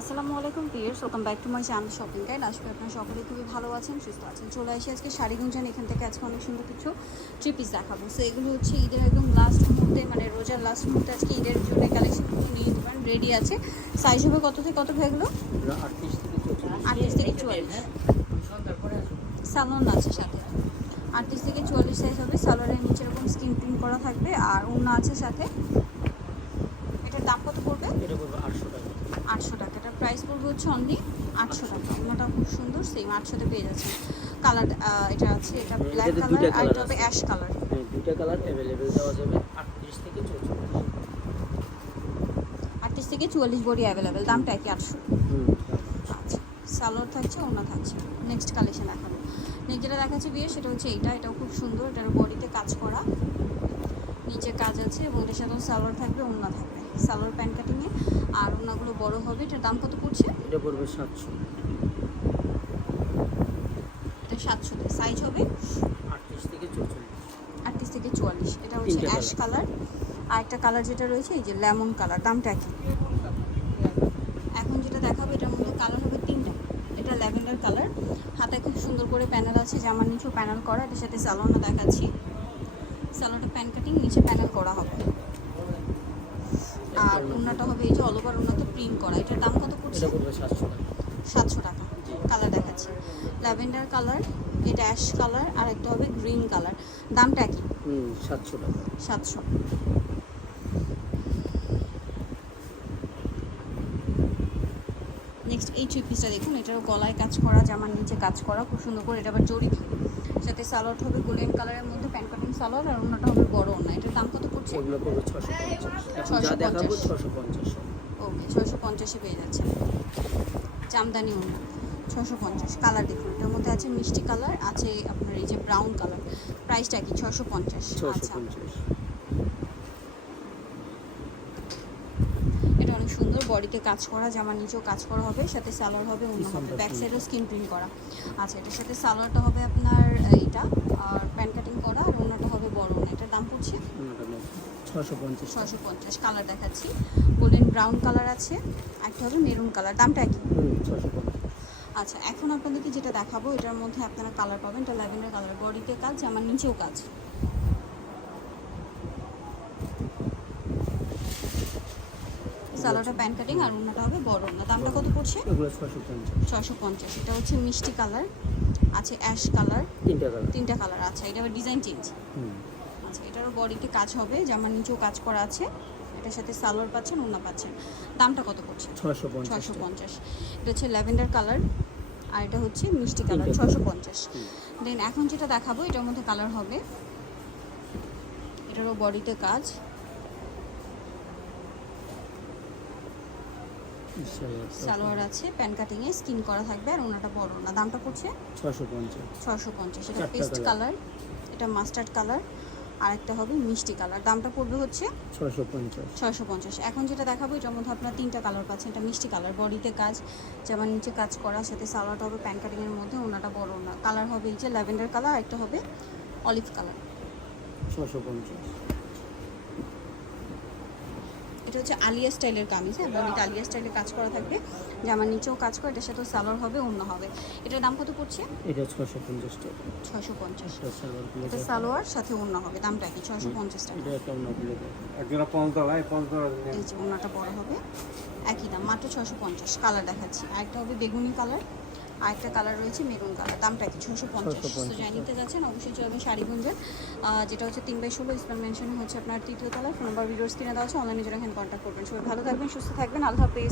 আসসালামু আলাইকুম pears welcome back to my channel shopping guide আসবে আপনারা সকলেই খুবই ভালো আছেন সুস্থ আছেন। চলে আসি আজকে শাড়ি গুঞ্জন এখান থেকে আজকে অনেক সুন্দর কিছু থ্রি পিস দেখাবো। সো এগুলো হচ্ছে ঈদের একদম লাস্ট মুহূর্তে মানে রোজার লাস্ট মুহূর্তে আজকে ঈদের জন্য কালেকশন নিয়ে যেতে পারেন রেডি আছে। সাইজ হবে কত থেকে কত এগুলো? আটত্রিশ থেকে চুয়াল্লিশ স্যালন আছে সাথে। আটত্রিশ থেকে চুয়াল্লিশ সাইজ হবে। সালোয়ারের নিচে এরকম স্কিন প্রিন্ট করা থাকবে। আর অন্য আছে সাথে। এটার দাম কত পড়বে? এটা করব আটশো টাকা। আটশো টাকা। এটার প্রাইস পড়বে হচ্ছে অনলি আটশো টাকা। ওনাটা খুব সুন্দর সেম আটশোতে পেয়ে যাচ্ছে কালার এটা আছে এটা ব্ল্যাক কালার আর এটা হবে অ্যাশ কালার দুইটা কালার অ্যাভেলেবেল দেওয়া যাবে আটত্রিশ থেকে চৌচল্লিশ। আটত্রিশ থেকে চুয়াল্লিশ বডি অ্যাভেলেবেল দামটা কি আটশো। আচ্ছা। সালোয়ার থাকছে ওনা থাকছে। নেক্সট কালেকশন দেখাবো। নেক্সট যেটা দেখাচ্ছে বিয়ে সেটা হচ্ছে এইটা। এটাও খুব সুন্দর এটার বডিতে কাজ করা। নিচে কাজ আছে এবং এটার সাথেও সালোয়ার থাকবে ওনা থাকবে। সালোয়ার প্যান্ট কাটিংয়ে আর ওনাগুলো বড় হবে এটার দাম কত পড়ছে? এটা পড়বে সাতশো। এটা সাতশোতে সাইজ হবে? আটত্রিশ থেকে চৌচল্লিশ। আটত্রিশ থেকে চুয়াল্লিশ। এটা হচ্ছে অ্যাশ কালার আর একটা কালার যেটা রয়েছে এই যে লেমন কালার দামটা কি? এখন যেটা দেখাবো এটার মধ্যে কালার হবে তিনটা। এটা ল্যাভেন্ডার কালার হাতে খুব সুন্দর করে প্যানেল আছে জামার নিচেও প্যানেল করা। এটার সাথে স্যালোনটা দেখাচ্ছি। স্যালোনটা প্যান কাটিং নিচে প্যানেল করা হবে। আর ওনাটা হবে এই যে অল ওভার ওনাতে প্রিন্ট করা। এটার দাম কত পড়ছে? সাতশো টাকা। কালার দেখাচ্ছি। ল্যাভেন্ডার কালার এটা অ্যাশ কালার আর একটা হবে গ্রিন কালার দামটা কি হুম সাতশো টাকা। সাতশো। নেক্সট এই থ্রি পিসটা দেখুন এটারও গলায় কাজ করা জামার নিচে কাজ করা খুব সুন্দর করে। এটা আবার দিয়ে। সাথে সালোয়ার হবে গোল্ডেন কালারের মধ্যে প্যান্ট কাটিং সালোয়ার আর অন্যটা হবে বড় অন্য এটার দাম কত পড়ছে? ওগুলো পড়বে ছশো পঞ্চাশ। এখন যা 650 দেখাবো ছশো পঞ্চাশ। ওকে 650 এ পেয়ে যাচ্ছে। জামদানি ছশো পঞ্চাশ। কালার দেখুন এটার মধ্যে আছে মিষ্টি কালার আছে আপনার এই যে ব্রাউন কালার। প্রাইসটা কি? ছশো পঞ্চাশ। ছশো আচ্ছা পঞ্চাশ এটা অনেক সুন্দর বডিতে কাজ করা জামার নিচেও কাজ করা হবে সাথে সালোয়ার হবে অন্য হবে ব্যাক। সাইডেও স্কিন প্রিন্ট করা। আচ্ছা এটার সাথে সালোয়ারটা হবে আপনার এইটা আর প্যান্ট কাটিং করা আর অন্যটা হবে বড় এটার দাম পড়ছে? ছশো পঞ্চাশ। ছশো পঞ্চাশ কালার দেখাচ্ছি। গোল্ডেন ব্রাউন কালার আছে একটা হবে মেরুন কালার দামটা হুম ছশো পঞ্চাশ। আচ্ছা এখন আপনাদেরকে যেটা দেখাবো এটার মধ্যে আপনারা কালার পাবেন এটা ল্যাভেন্ডার কালার বডিতে কাজ জামার নিচেও কাজ। সালোয়ারটা প্যান্ট কাটিং আর অন্যটা হবে বড় না দামটা কত পড়ছে? ছশো পঞ্চাশ। এটা হচ্ছে মিষ্টি কালার আছে অ্যাশ কালার তিনটা কালার তিনটা কালার আছে এটা আবার ডিজাইন চেঞ্জ হুম। আচ্ছা এটারও বডিতে কাজ হবে জামার নিচেও কাজ করা আছে। এটার সাথে সালোয়ার পাচ্ছেন ওনা পাচ্ছেন। দামটা কত পড়ছে? ছশো পঞ্চাশ এটা হচ্ছে ল্যাভেন্ডার কালার আর এটা হচ্ছে মিষ্টি কালার ছশো পঞ্চাশ। দেন এখন যেটা দেখাবো এটার মধ্যে কালার হবে। এটারও বডিতে কাজ। সালোয়ার আছে প্যান কাটিংয়ে স্কিন করা থাকবে আর ওনাটা বড় না। দামটা পড়ছে? ছশো পঞ্চাশ। ছশো পঞ্চাশ। এটা পেস্ট কালার এটা মাস্টার্ড কালার আর একটা হবে মিষ্টি কালার দামটা পড়বে হচ্ছে? ছশো পঞ্চাশ। ছয়শো পঞ্চাশ। এখন যেটা দেখাবো এটার মধ্যে আপনার তিনটা কালার পাচ্ছেন। এটা মিষ্টি কালার বডিতে কাজ যেমন নিচে কাজ করা সাথে সালোয়ারটা হবে প্যান কাটিংয়ের মধ্যে ওনাটা বড় না। কালার হবে এই যে ল্যাভেন্ডার কালার আর একটা হবে অলিভ কালার ছশো পঞ্চাশ। এটা হচ্ছে আলিয়া স্টাইলের কামিজ হ্যাঁ বডিতে আলিয়া স্টাইলের কাজ করা থাকবে। জামার নিচেও কাজ করে এটার সাথেও সালোয়ার হবে অন্য হবে। এটার দাম কত পড়ছে? এটা ছশো পঞ্চাশ টাকা। ছয়শো পঞ্চাশ। এটা সালোয়ার সাথে অন্য হবে দামটা কি? ছশো পঞ্চাশ টাকা। এই যে ওনাটা বড় হবে। একই দাম মাত্র ছশো পঞ্চাশ। কালার দেখাচ্ছি। আরেকটা হবে বেগুনি কালার আরেকটা কালার রয়েছে মেরুন কালার দামটা কি? ছশো পঞ্চাশ। তো 650 যাই নিতে যাচ্ছেন অবশ্যই চলবে শাড়িগুঞ্জের। যেটা হচ্ছে তিন বাই ষোলো ইসলাম মেনশন হচ্ছে আপনার তৃতীয় তলায়। ফোন নাম্বার ভিডিওস কিনে দেওয়া হচ্ছে অনলাইনে যারা এখানে কন্ট্যাক্ট করবেন। সবাই ভালো থাকবেন সুস্থ থাকবেন। আল্লাহ হাফেজ।